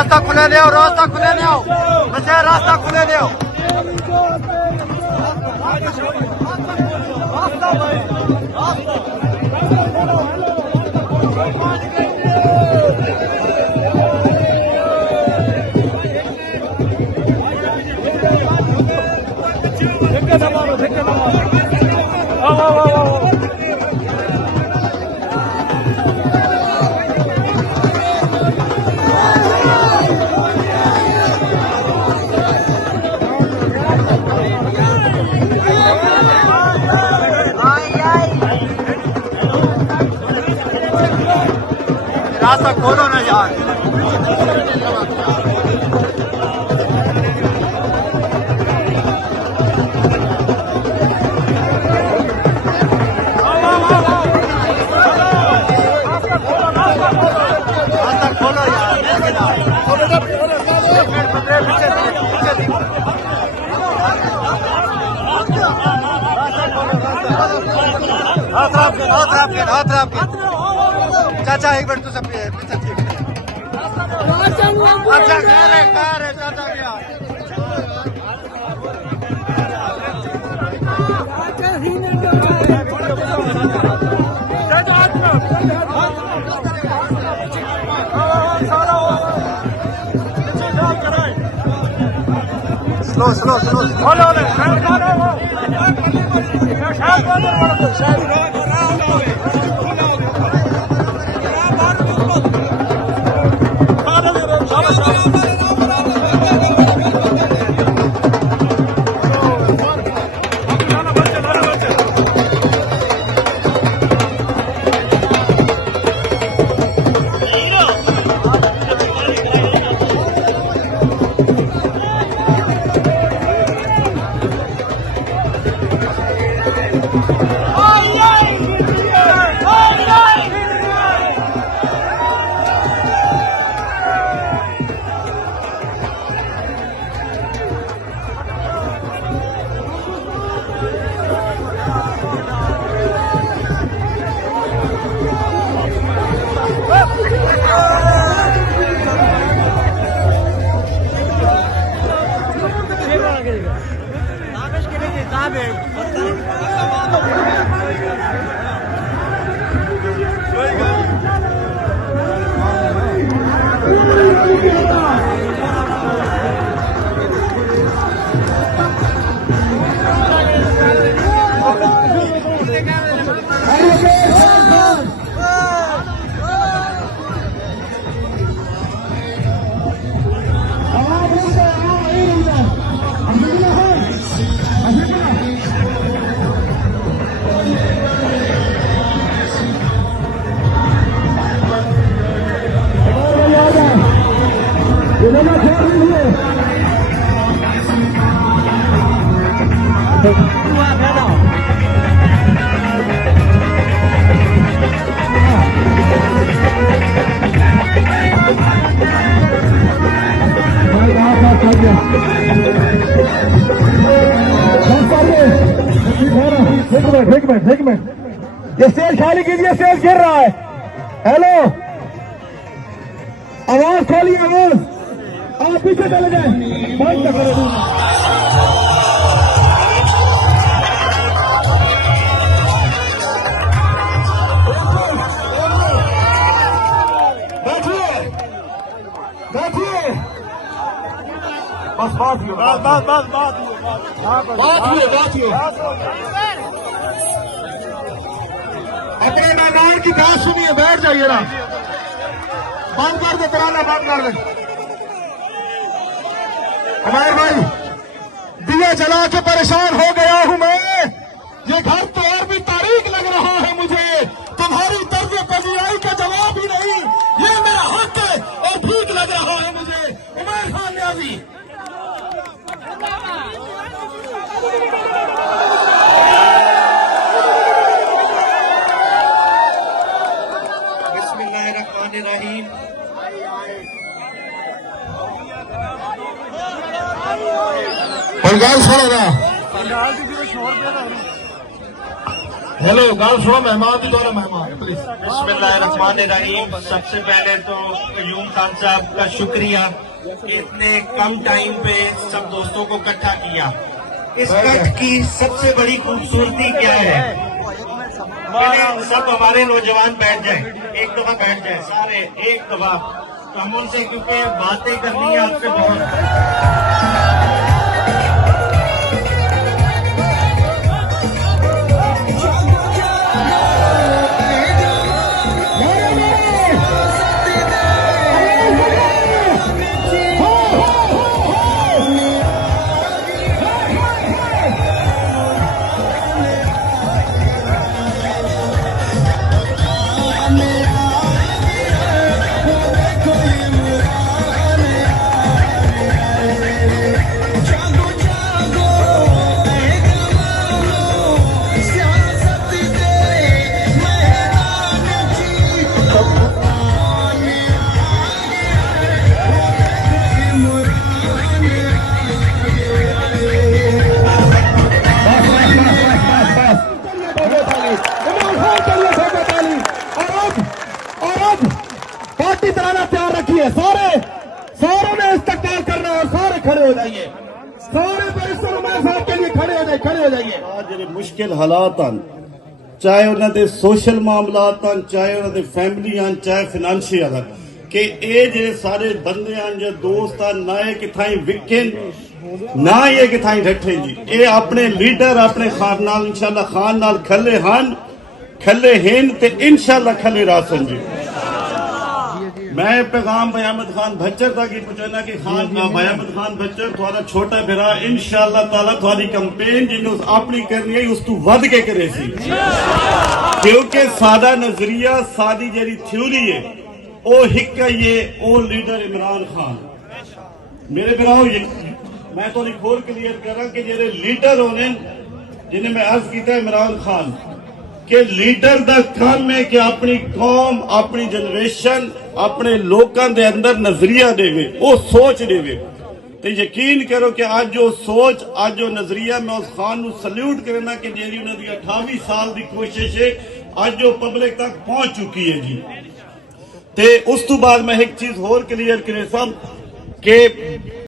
रास्ता खुले ले आओ, रास्ता खुले ले आओ बच्चे, रास्ता खुले ले आओ। रास्ता खोलो ना यार। हाथ चाचा एक मिनट तो सब पीछे ठीक है। अच्छा खैर है चाचा गया। स्लो एक मिनट ये स्टेज खाली कीजिए, स्टेज गिर रहा है। हेलो, आवाज खोलिए, आवाज। आप पीछे चले जाए, बंद करो। बैठिए बस बात अपने मैदान की बात सुनिए, बैठ जाइए ना, बंद कर दो, पुराना बंद कर दे। हमारे भाई, दिया जला के परेशान हो गया हूं मैं, ये घर तो और भी तारीख लग रहा है मुझे, तुम्हारी तर्ज पजीराई का जवाब ही नहीं, ये मेरा हक है और ठीक लग रहा है मुझे। उमर खान न्याजी बिस्मिल्लाहिर्रहमानिर्रहीम। और गाल छोड़ो ना, हेलो गाल सुनो मेहमान की द्वारा मेहमान प्लीज। बिस्मिल्लाहिर्रहमानिर्रहीम। सबसे पहले तो कयूम खान साहब का शुक्रिया कि इतने कम टाइम पे सब दोस्तों को इकट्ठा किया। इस कट की सबसे बड़ी खूबसूरती क्या है? पहले सब हमारे नौजवान बैठ जाए, एक दफा बैठ जाए सारे, एक दफा। तो हम उनसे क्योंकि बातें करनी है आपसे बहुत। पार्टी तराना तैयार रखिए, सारे ने इस्तकबाल करना है और सारे खड़े हो जाइए, सारे बैरिस्टर उमर साहब के लिए खड़े हो जाइए। ਜਿਹੜੇ ਮੁਸ਼ਕਿਲ ਹਾਲਾਤ ਹਨ, ਚਾਹੇ ਉਹਨਾਂ ਦੇ ਸੋਸ਼ਲ ਮਾਮਲਾਤ ਹਨ, ਚਾਹੇ ਉਹਨਾਂ ਦੇ ਫੈਮਿਲੀ ਹਨ, ਚਾਹੇ ਫਾਈਨੈਂਸ਼ੀਅਲ ਹਨ, ਕਿ ਇਹ ਜਿਹੜੇ ਸਾਰੇ ਬੰਦੇ ਹਨ ਜਾਂ ਦੋਸਤ ਹਨ, ਨਾ ਇਹ ਕਿਥਾਈ ਵਿਕਨ ਨਾ ਇਹ ਕਿਥਾਈ ਡੱਠੇ ਜੀ। ਇਹ ਆਪਣੇ ਲੀਡਰ ਆਪਣੇ ਖਾਨ ਨਾਲ ਇਨਸ਼ਾਅੱਲਾ ਖਾਨ ਨਾਲ ਖੱਲੇ ਹਨ, ਖੱਲੇ ਹਨ ਤੇ ਇਨਸ਼ਾਅੱਲਾ ਖੱਲੇ ਰਾਸਨ ਜੀ। मैं पैगाम भाई अहमद खान भच्चर तक ही पहुंचाना कि खान भाई अहमद खान भच्चर थोड़ा छोटा फिरा इंशाअल्लाह ताला थोड़ी कैंपेन जिन्हों अपनी करनी है उस तू वध के करे सी, क्योंकि सादा नजरिया सादी जेरी थ्योरी है ओ हिक ये ओ लीडर इमरान खान। मेरे भराओ मैं थोड़ी खोल क्लियर करा कि जेरे लीडर होने जिन्हें मैं अर्ज किया इमरान खान कि लीडर दा काम है कि अपनी कौम अपनी जनरेशन अपने लोगों के अंदर नजरिया देवे, वो सोच देवे। तो यकीन करो कि आज जो सोच आज जो नजरिया मैं उस खान को सल्यूट करना कि जी उन्होंने 28 साल की कोशिश है आज जो पब्लिक तक पहुंच चुकी है जी। ते उस तो बाद मैं एक चीज होर क्लियर करे सब के